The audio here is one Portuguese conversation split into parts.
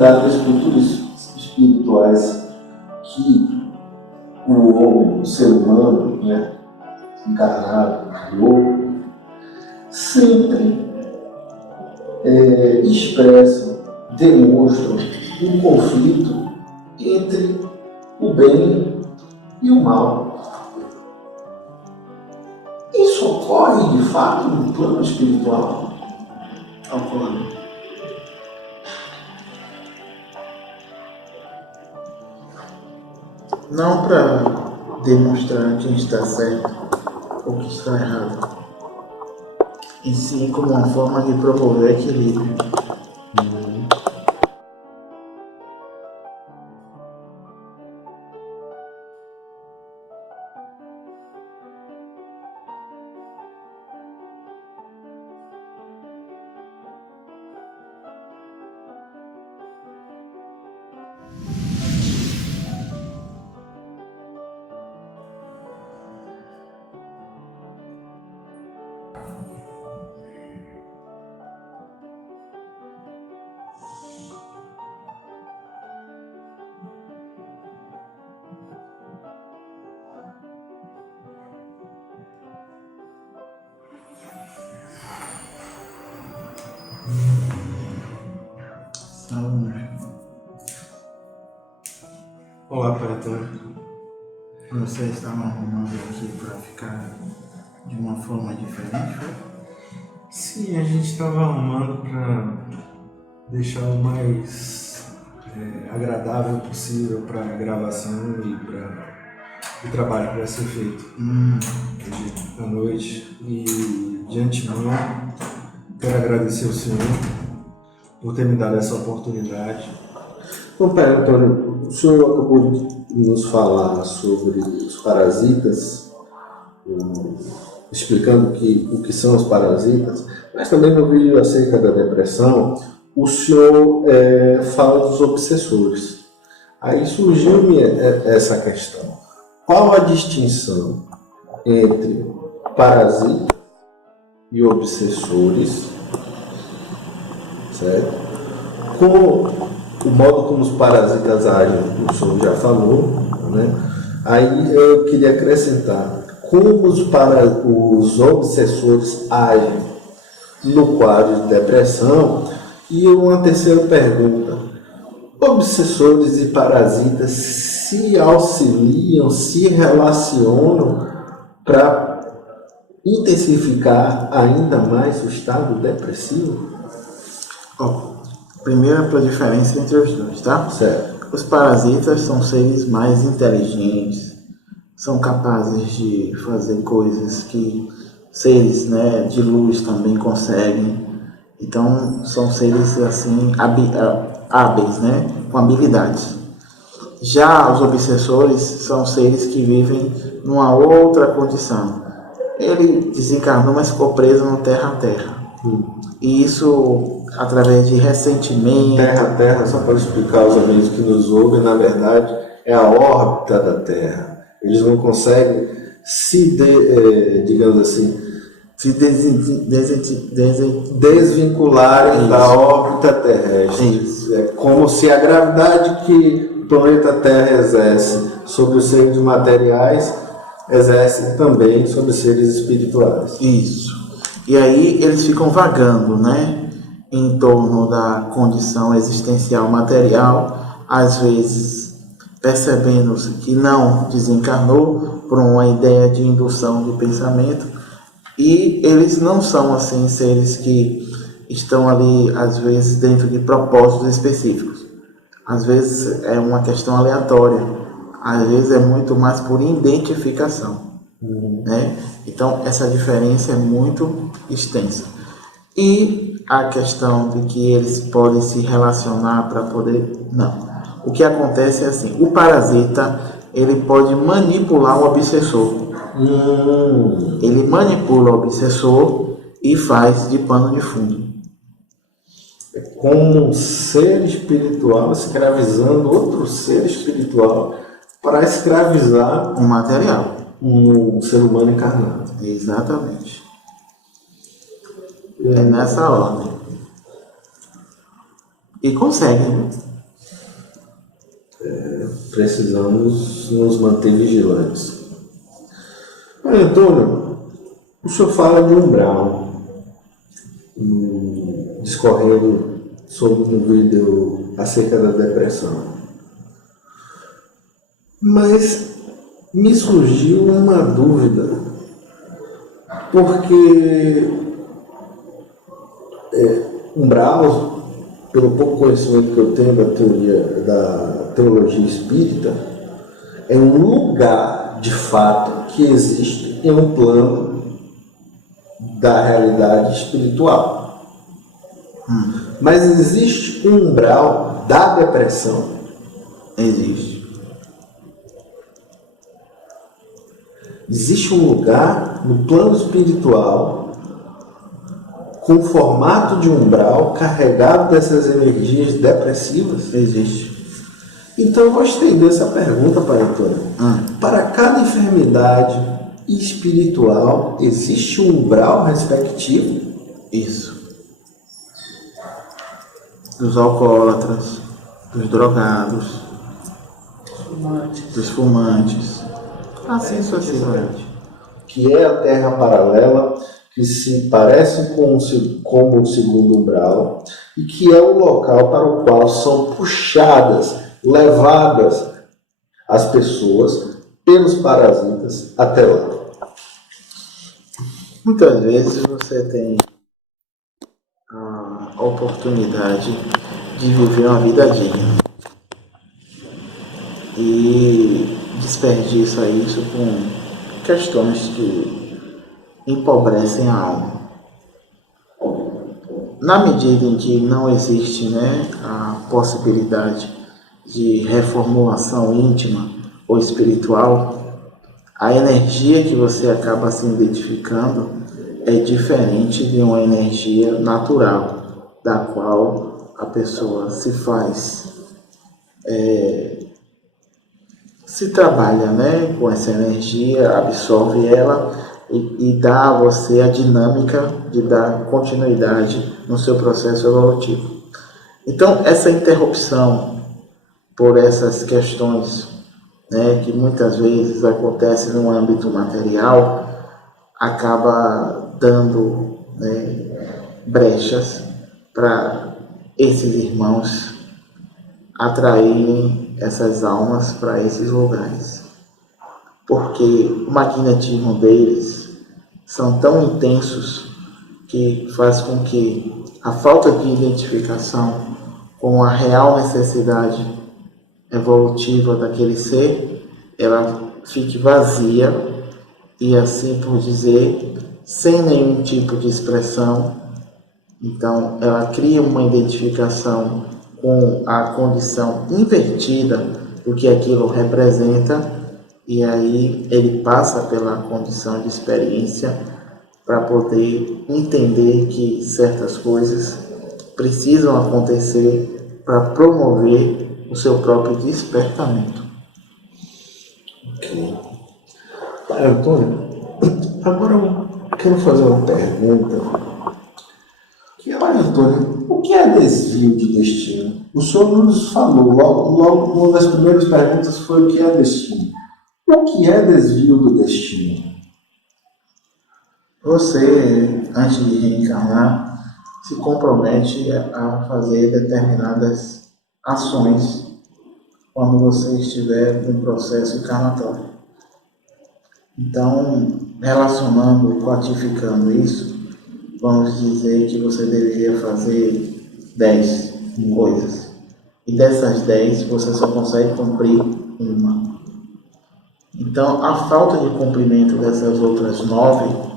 das estruturas espirituais que o homem, o ser humano, né, encarnado, criou, sempre expressam, demonstram um conflito entre o bem e o mal. Isso ocorre, de fato, no plano espiritual? Ocorre. Não para demonstrar quem está certo ou quem está errado, e sim como uma forma de promover equilíbrio. Olá, Pai Antônio. Você está me arrumando aqui para ficar de uma forma diferente? Sim, a gente estava arrumando para deixar o mais agradável possível para a gravação e para o trabalho que vai ser feito hoje à noite. E de antemão, quero agradecer ao Senhor por ter me dado essa oportunidade. Bom, Pai Antônio, o senhor acabou de nos falar sobre os parasitas, explicando o que são os parasitas, mas também no vídeo acerca da depressão, o senhor fala dos obsessores. Aí surgiu-me essa questão. Qual a distinção entre parasitas e obsessores, certo? Com o modo como os parasitas agem, o senhor já falou, né? Aí eu queria acrescentar como os obsessores agem no quadro de depressão. E uma terceira pergunta: obsessores e parasitas se auxiliam, se relacionam para intensificar ainda mais o estado depressivo? Primeira diferença entre os dois, tá? Certo. Os parasitas são seres mais inteligentes, são capazes de fazer coisas que seres, né, de luz também conseguem. Então, são seres assim hábeis, né, com habilidades. Já os obsessores são seres que vivem numa outra condição. Ele desencarnou, mas ficou preso no terra a terra. E isso através de ressentimento. Terra, só para explicar aos amigos que nos ouvem, na verdade é a órbita da Terra. Eles não conseguem digamos assim, Se desvincularem da órbita terrestre. Isso. É como se a gravidade que o planeta Terra exerce sobre os seres materiais exerce também sobre os seres espirituais. Isso. E aí eles ficam vagando, né, em torno da condição existencial material, às vezes percebendo que não desencarnou por uma ideia de indução de pensamento, e eles não são assim seres que estão ali às vezes dentro de propósitos específicos. Às vezes é uma questão aleatória, às vezes é muito mais por identificação. Né? Então essa diferença é muito extensa. E a questão de que eles podem se relacionar para poder... Não. O que acontece é assim, o parasita ele pode manipular o obsessor. Ele manipula o obsessor e faz de pano de fundo. É como um ser espiritual escravizando outro ser espiritual para escravizar Um material. um ser humano encarnado. Exatamente. É nessa ordem. E consegue, né? precisamos nos manter vigilantes. Pai Antônio, o senhor fala de umbral, discorrendo sobre um vídeo acerca da depressão. Mas me surgiu uma dúvida, porque umbral, pelo pouco conhecimento que eu tenho da teologia espírita, é um lugar de fato que existe em um plano da realidade espiritual. Mas existe um umbral da depressão? Existe. Existe um lugar no plano espiritual com formato de umbral carregado dessas energias depressivas? Existe. Então eu vou estender essa pergunta para Antônio. Para cada enfermidade espiritual, existe um umbral respectivo? Isso. Dos alcoólatras, dos drogados, dos fumantes, assim sucessivamente. Que é a terra paralela, que se parece como o segundo umbral, e que é o local para o qual são puxadas, levadas as pessoas pelos parasitas até lá. Muitas vezes você tem a oportunidade de viver uma vida digna e desperdiça isso com questões que empobrecem a alma. Na medida em que não existe, a possibilidade de reformulação íntima ou espiritual, a energia que você acaba se identificando é diferente de uma energia natural, da qual a pessoa se faz, se trabalha com essa energia, absorve ela e dá a você a dinâmica de dar continuidade no seu processo evolutivo. Então, essa interrupção por essas questões que muitas vezes acontecem no âmbito material, acaba dando brechas para esses irmãos atraírem essas almas para esses lugares. Porque o magnetismo deles são tão intensos que faz com que a falta de identificação com a real necessidade evolutiva daquele ser, ela fique vazia e, assim por dizer, sem nenhum tipo de expressão. Então ela cria uma identificação com a condição invertida do que aquilo representa, e aí ele passa pela condição de experiência para poder entender que certas coisas precisam acontecer para promover o seu próprio despertamento. Ok. Pai Antônio, agora eu quero fazer uma pergunta. Pai Antônio, o que é desvio de destino? O senhor nos falou, logo uma das primeiras perguntas foi o que é destino. O que é desvio do destino? Você, antes de reencarnar, se compromete a fazer determinadas ações quando você estiver no processo encarnatório. Então, relacionando e quantificando isso, vamos dizer que você deveria fazer 10 coisas. E dessas 10, você só consegue cumprir uma. Então, a falta de cumprimento dessas outras 9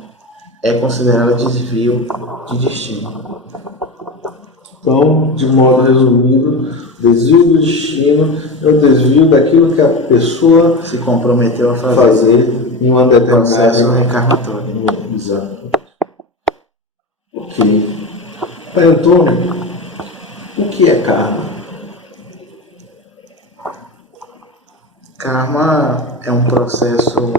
é considerada desvio de destino. Então, de modo resumido, desvio do destino é o desvio daquilo que a pessoa se comprometeu a fazer em uma determinada processo reencarnatório. Exato. Ok. Pai Antônio, o que é karma? Karma é um processo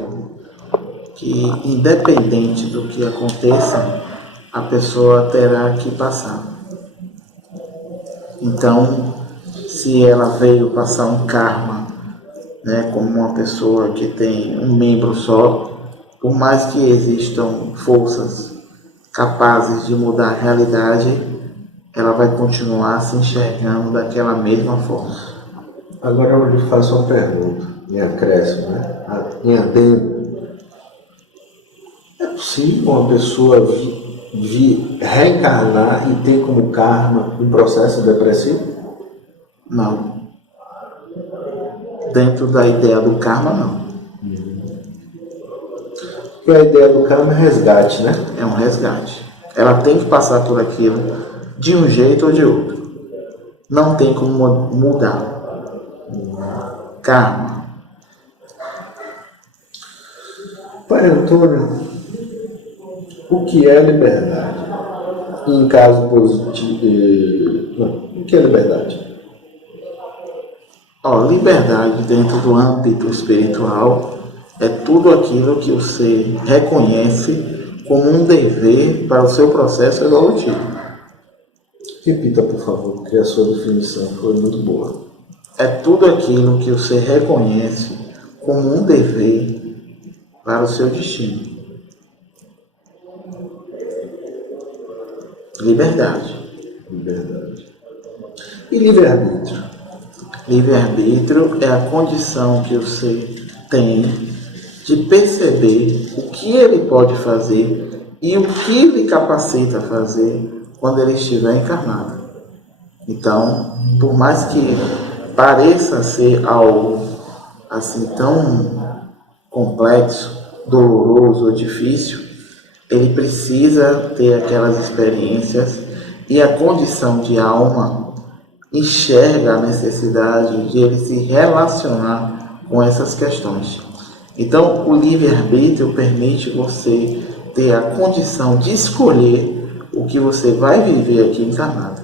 que, independente do que aconteça, a pessoa terá que passar. Então, se ela veio passar um karma né, como uma pessoa que tem um membro só, por mais que existam forças capazes de mudar a realidade, ela vai continuar se enxergando daquela mesma forma. Agora eu lhe faço uma pergunta, em acréscimo, né? Em adendo. É possível uma pessoa reencarnar e ter como karma um processo depressivo? Não. Dentro da ideia do karma, não. Porque a ideia do karma é resgate, né? É um resgate. Ela tem que passar por aquilo de um jeito ou de outro. Não tem como mudar. Karma. Pai Antônio, o que é liberdade? Em caso positivo. Não, o que é liberdade? Liberdade dentro do âmbito espiritual é tudo aquilo que você reconhece como um dever para o seu processo evolutivo. Repita, por favor, porque a sua definição foi muito boa. É tudo aquilo que você reconhece como um dever para o seu destino. Liberdade. Liberdade. E livre-arbítrio? Livre-arbítrio é a condição que você tem de perceber o que ele pode fazer e o que lhe capacita a fazer quando ele estiver encarnado. Então, por mais que pareça ser algo assim tão complexo, doloroso ou difícil, ele precisa ter aquelas experiências e a condição de alma enxerga a necessidade de ele se relacionar com essas questões. Então, o livre-arbítrio permite você ter a condição de escolher o que você vai viver aqui encarnado.